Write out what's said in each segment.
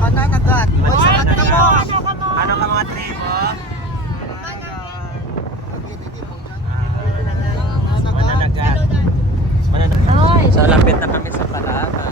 Mananagat. Ano ka mga tribo? Mananagat. Mananagat. So lapit na kami sa Palaga.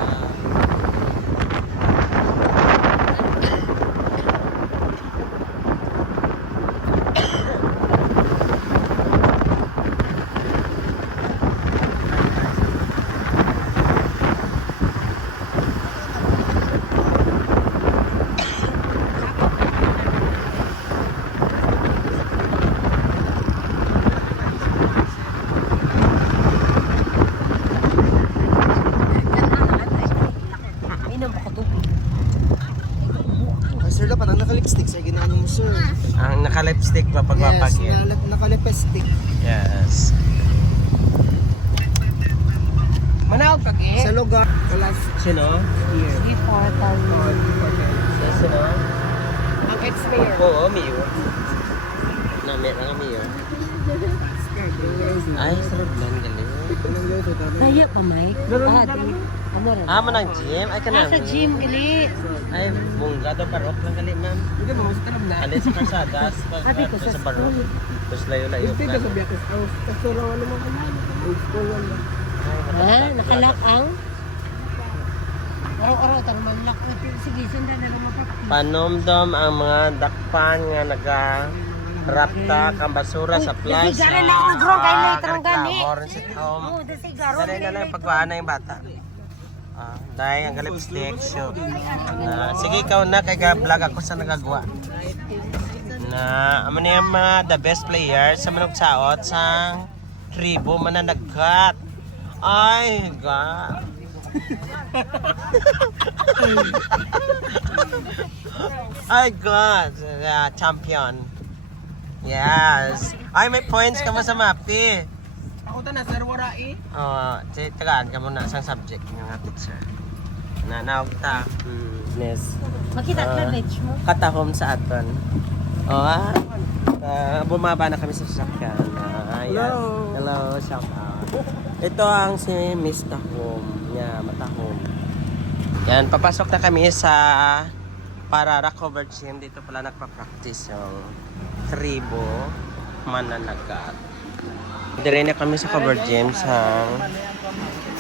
Sir, dapat ang naka-lipstick sa ginaan mo, sir. Ang naka-lipstick pa pagpapagin. Yes, naka-lipstick. Yes. Manawag pag Sa lugar, wala Sino? here. Sino? Ang ex-mayor. Oo, Mio. Namit ang Mio. Ay, sarap lang galing. Kaya pa, Mike. Ano rin? Ah, manang gym? Ay, kanami. Nasa gym, gali. Ay, bungga daw parok lang gali, ma'am. Hindi mo, sa tanam na. Alis sa kalsadas. Sabi ko sa sa barok. school. Tapos layo-layo. Hindi ka sa Biatis House. Kaso raw ano mo kanal. Old school lang. Ha? Nakalak ang? Araw-araw, tarong manlak. Sige, sundan na naman pa. Panomdom ang mga dakpan nga naga-rapta kang basura sa plaza. Sigara na ang bro, kay may tarong gani. Orange at home. Oo, da sigaro. Dali na lang pagkuhaan na yung bata. Dahil ang lipstick, shoot. Sige, ikaw na, kay vlog ako sa nagagawa. Amo na yung mga the best players sa manong saot sa tribo mananagat. Ay, God. Ay, God. Champion. Yes. Ay, may points ka mo sa mapi. Ako ta na, sir, wala eh. Tagaan ka muna sa subject ng teacher. Naog ta. Yes. Makita ka, bitch mo. Katahom sa aton. Bumaba na kami sa sasakyan. Hello. Hello, shout out. Ito ang si Miss Tahom. Matahom. Yan, papasok na kami sa Parara Cover Gym. Dito pala nagpa-practice yung tribo mananagat. Dire na kami sa Cover Gym sa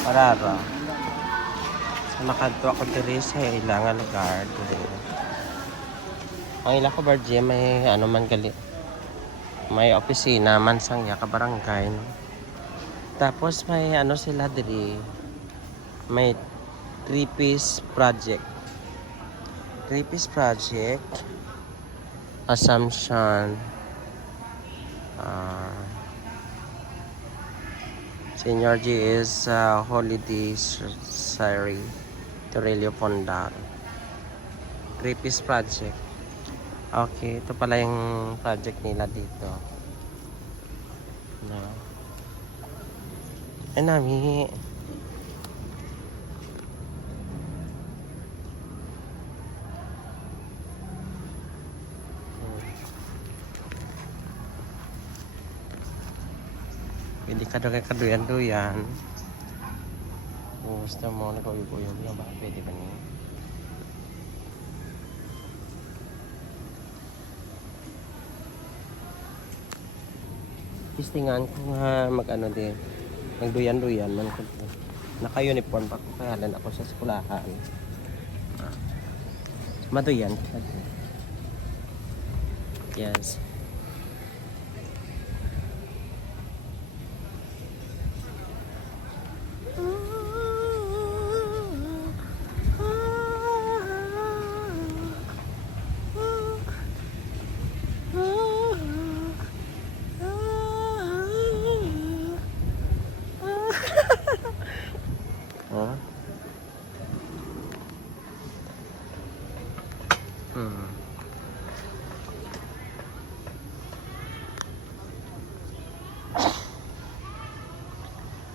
Parara. So nakadto ako dire sa ilang lugar dire. Ang ilang Cover Gym may ano man gali. May opisina man sang ya ka barangay. Tapos may ano sila dire. May 3-piece project. 3-piece project. Assumption. Senior G is Holiday Sari Torelio Pondal. 3-piece project. Okay, ito pala yung project nila dito. No. Ay nami. Pwede ka daw kay kaduyan-duyan. Gusto mo na kuyog-uyog na ba? Pwede ba niya? Istingan ko nga mag-ano din. Magduyan-duyan man ko. Naka-uniform pa ko kaya lang ako sa skulahan. Maduyan. Yes.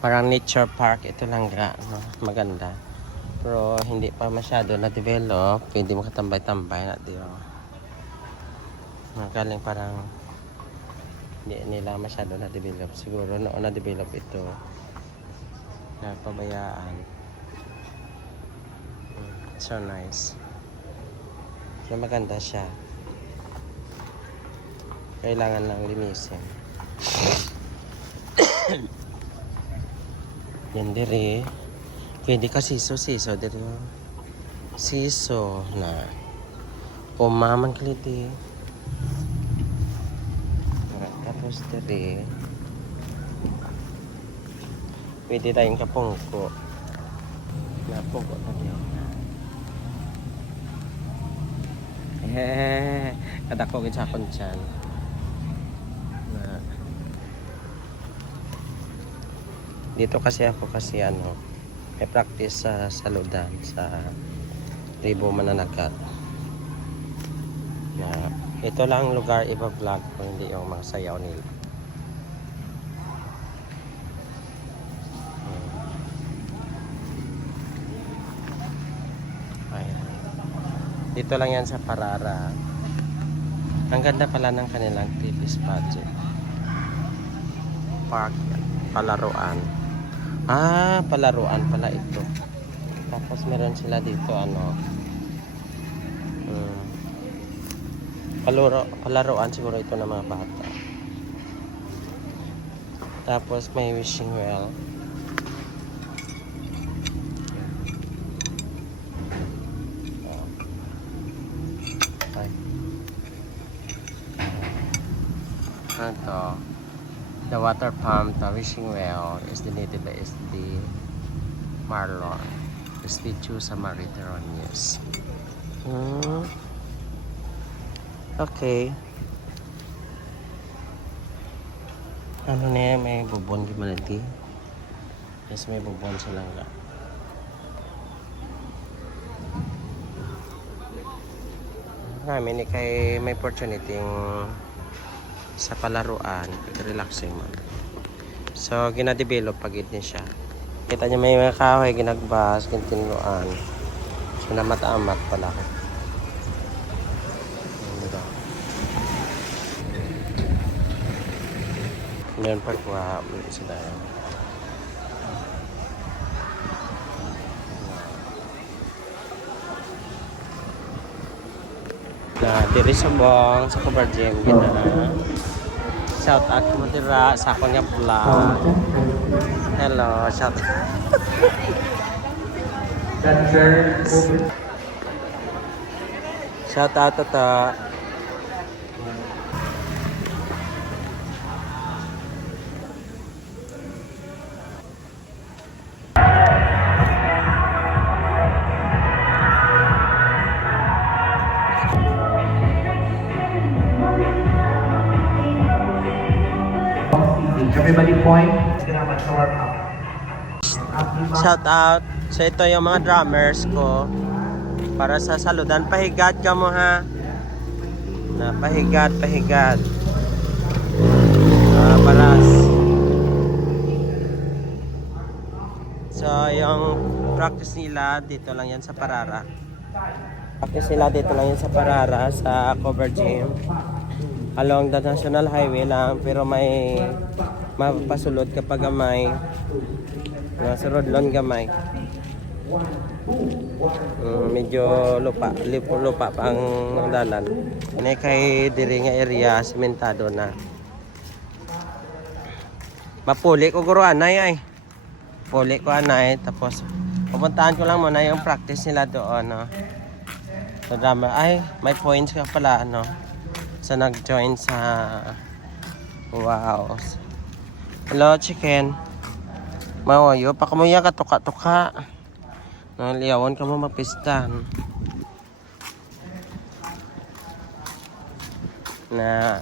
Parang nature park ito lang no? Maganda. Pero hindi pa masyado na develop. Pwede makatambay-tambay na dito. Magaling parang hindi nila masyado na develop. Siguro noon na develop ito. Na pabayaan. So nice. So maganda siya. Kailangan lang linisin. Yan diri. Pwede ka siso diri. Siso na. Umaman kiliti. Tapos diri. Pwede tayong kapungko. Napungko na diyan. Kada ko sa akong tiyan. Dito kasi ako ano, may practice sa saludan sa Ribo Mananagat. Ito lang lugar iba-vlog ko, hindi yung mga sayaw nila. Ayan. Dito lang yan sa Parara. Ang ganda pala ng kanilang TV budget. Park, palaruan. Palaruan pala ito. Tapos meron sila dito ano. Palaruan siguro ito ng mga bata. Tapos may wishing well. Ito. The water pump, the wishing well is donated by SD Marlon, SD2 Samaritan News. Okay. Ano na yan? May bubon gimana di? Yes, may bubon silang nga. Namin kay may opportunity sa palaruan, relaxing man. So, gina-develop pagit niya siya. Kita niya may mga kahoy, ginagbas, gintinuan. So, namat-amat pala. Meron pa kuha sila. Diri subong sa cover gym gina. Shout out mo dira sa akong nga vlog. Hello, shout shout out to Everybody point. Salamat sa warm-up. shout out. So ito yung mga drummers ko para sa saludan. Pahigat ka mo ha. Pahigat. Paras. So yung practice nila dito lang yan sa Parara. Practice nila dito lang yan sa Parara sa cover gym. Along the National Highway lang, pero may mapasulod kapag may surudlon gamay. Medyo lupa pa ang dalan. Ini kay diri nga area sementado na. Mapuli ko guro anay ay. Puli ko anay tapos pupuntahan ko lang muna yung practice nila doon no. So drama ay may points ka pala ano. So nag-join sa wow. Hello chicken. Mawayo pa kamo ya katuka-tuka. Naliyawan ka mo mapistan. Na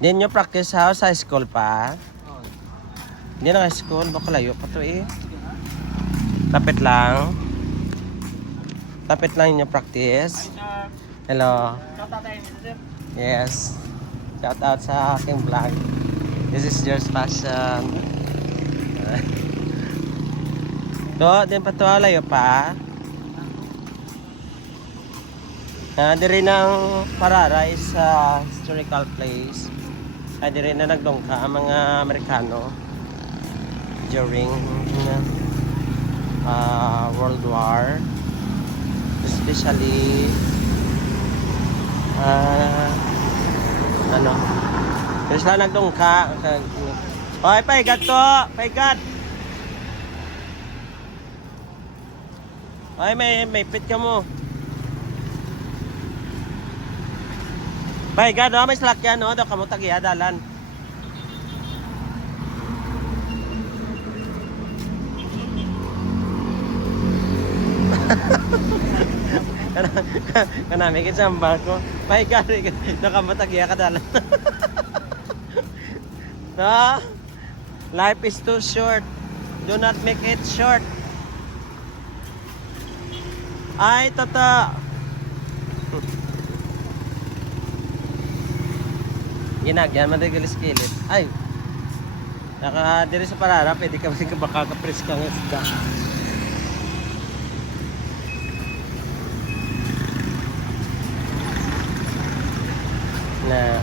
din nyo practice how sa school pa? Hindi na ka school, baka layo pa to eh. Tapit lang yung practice. Hello. Yes. Shout out sa aking vlog. This is your fashion. Din pa to layo pa. Diri ng Parara is a historical place. Diri na nagdongka ang mga Amerikano during World War. Especially ano, yung sila nagdungka. Oy, paigat to! Paigat! Oy, may pit ka mo. Paigat, may slakyan, no? Daw kamutag dalan. Kanami kita ang barko. Paigat, daw kamutag dalan. No? Life is too short. Do not make it short. Ay, tata. Ginagyan man rin kilit. Ay. Diri sa parara, pwede ka baka kapres ka ng isda. Na.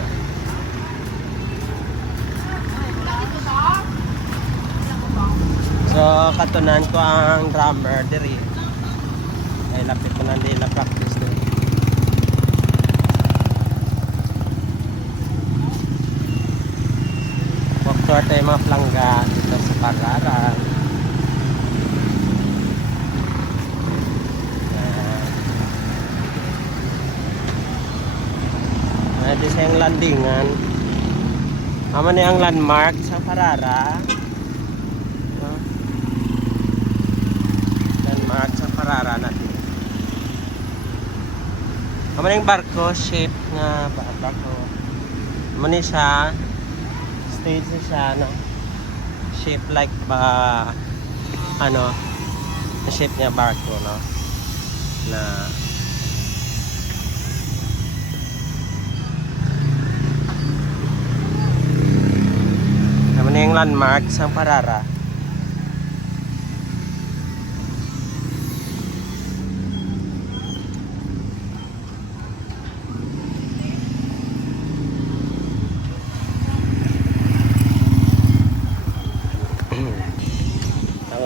So, katunan ko ang drummer diri. Ay, lapit ko na nila practice din. Walk tayo mga plangga dito sa Pararan. Dito sa yung landingan. Ama na yung landmark sa Parara. Landmark sa Parara natin. Ama na yung barko, shape na barko. Ama na siya. Stage na siya, no? Shape like shape niya barko, no? Na naman yung landmark sa Parara.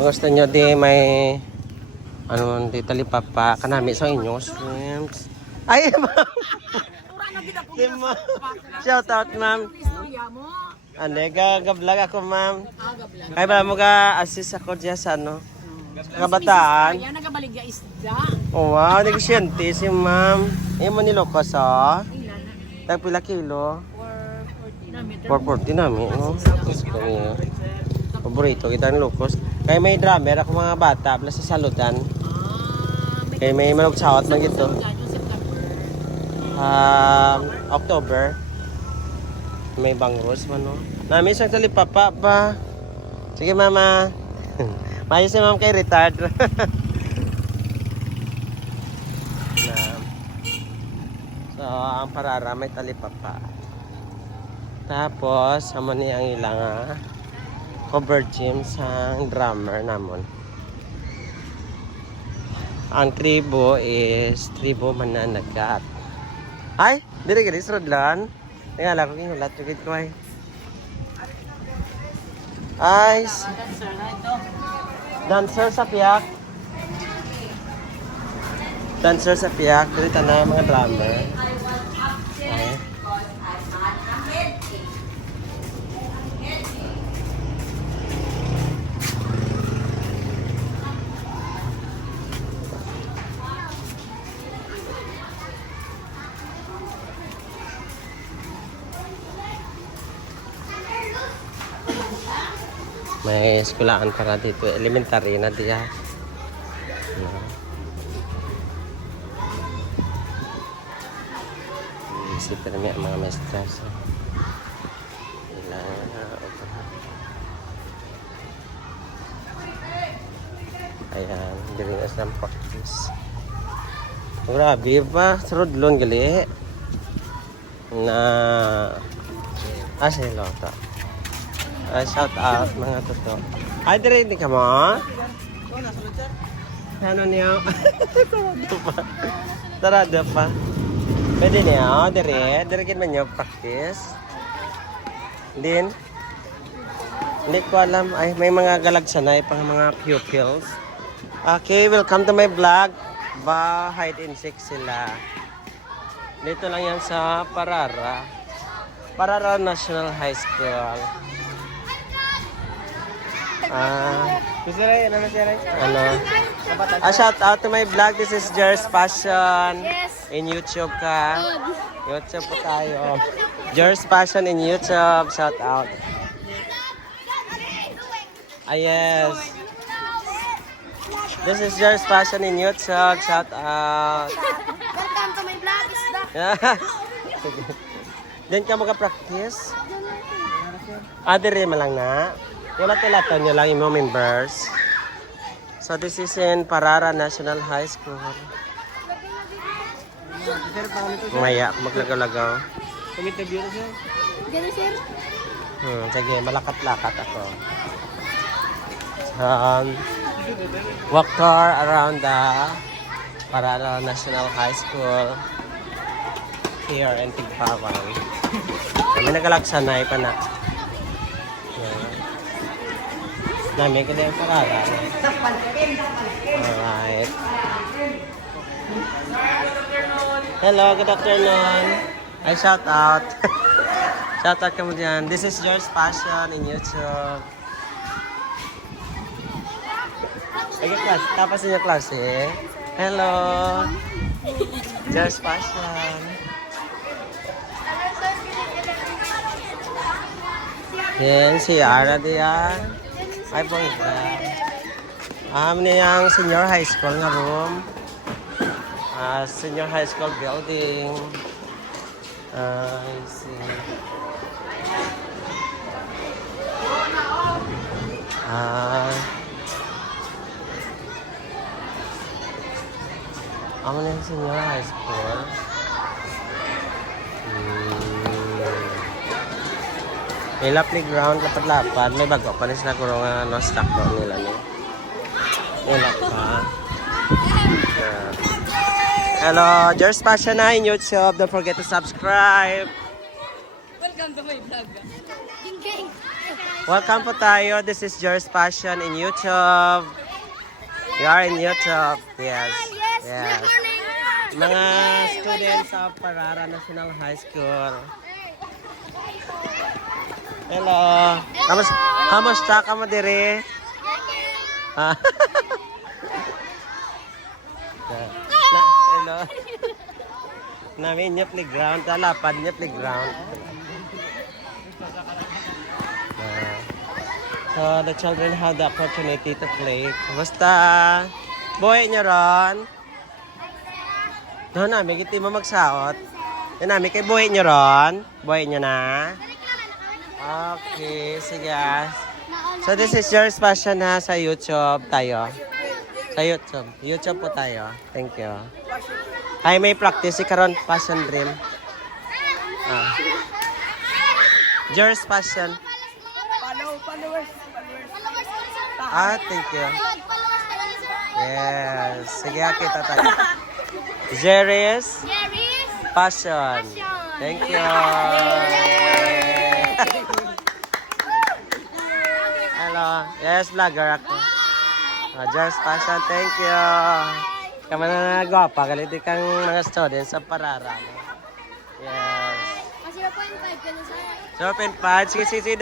Gusto nyo di may di talipapa kanami sa inyo streams. Ay ma'am. Shout out ma'am. Gag-vlog ako ma'am. Ay ba mo ga assist ako diya sa kabataan. Kaya nagabaligya isda. Oh wow, negosyante si ma'am. Mo nilokos Tagpila kilo? 440 namin, no? Paborito kita ng locos. Kaya may drummer ako mga bata, plus sa saludan. Kaya may manugsawat man gito. October. May bangros man, no? Nami isang talipapa pa. Sige, mama. Mayos si ma'am kay retard. So, ang Parara may talipapa. Tapos, sama niya ang ilang cover gym sa drummer namon. Ang tribo is tribo mananagat. Ay, diri gid isrodlan. Tingala ko kinulat jud ko ay. Ay, dancer sa piyak. Dancer sa piyak, diri tanay mga drummer. Ay. May eskulaan para dito, elementary na diya. Isip na ang mga maestras. Ayan, galing as ng practice. Grabe ba? Sarudlon gali. Na asilo ta. Shout out mga toto. Ay, dire hindi ka mo? Ano niyo? Sarado pa. Sarado pa. Pwede niyo, dire. Dire kin man niyo practice. Din. Hindi ko alam. Ay, may mga galagsanay pang mga pupils. Okay, welcome to my vlog. hide and seek sila. Dito lang yan sa Parara. Parara National High School. Ano? Shout out to my vlog. This is Jer's Passion. In YouTube ka. YouTube po tayo. Jer's Passion in YouTube. Shout out. Yes. This is Jer's Passion in YouTube. Shout out. Welcome to my vlog. Diyan ka mag-practice? Dire man lang na. Tulad-tulatan nyo lang yung members. So this is in Parara National High School. Maya, maglagaw-lagaw. Gano'n, sir? Sige, malakat-lakat ako. Walk tour around the Parara National High School here in Tigpawan. Kami nagalaksanay pa na. Dami ka din Parara. Alright. Hello, good afternoon. I shout out. Shout out ka mo dyan. This is George Passion in YouTube. Sige, class. Tapos niyo klase. Hello. George Passion. Yan, si Ara diyan. Ay, bongga. Niyang senior high school nga room. Senior high school building. I see. Niyang senior high school. May playground, lapad-lapad. May bago pa rin sila kung ano, stock doon nila. Nila pa. Hello, Jer's Passion na in YouTube. Don't forget to subscribe. Welcome to my vlog. King. Welcome po tayo. This is Jer's Passion in YouTube. We are in YouTube. Yes. Yes. Mga students of Parara National High School. Hello. Kamusta ka mo dire? Hello. Namin niya playground. Talapad niya playground. So the children have the opportunity to play. Kamusta? Buhay niyo ron? Doon namin, hindi mo magsaot. Doon namin, kay buhay niyo ron? Buhay niyo na? Okay, sige. So this is Jer's Passion na sa YouTube tayo. Sa YouTube. YouTube po tayo. Thank you. Ay, may practice. Ikaroon, Passion Dream. Jer's Passion. Followers. Thank you. Yes. Sige, kita tayo. Jerry's Passion. Thank you. Hello. Yes, vlogger ako. Jer's Passion, thank you. Kaman na nagwapa, kaliti kang mga students sa Parara. Yes. 0.5 ka na, sir. 0.5. Sige.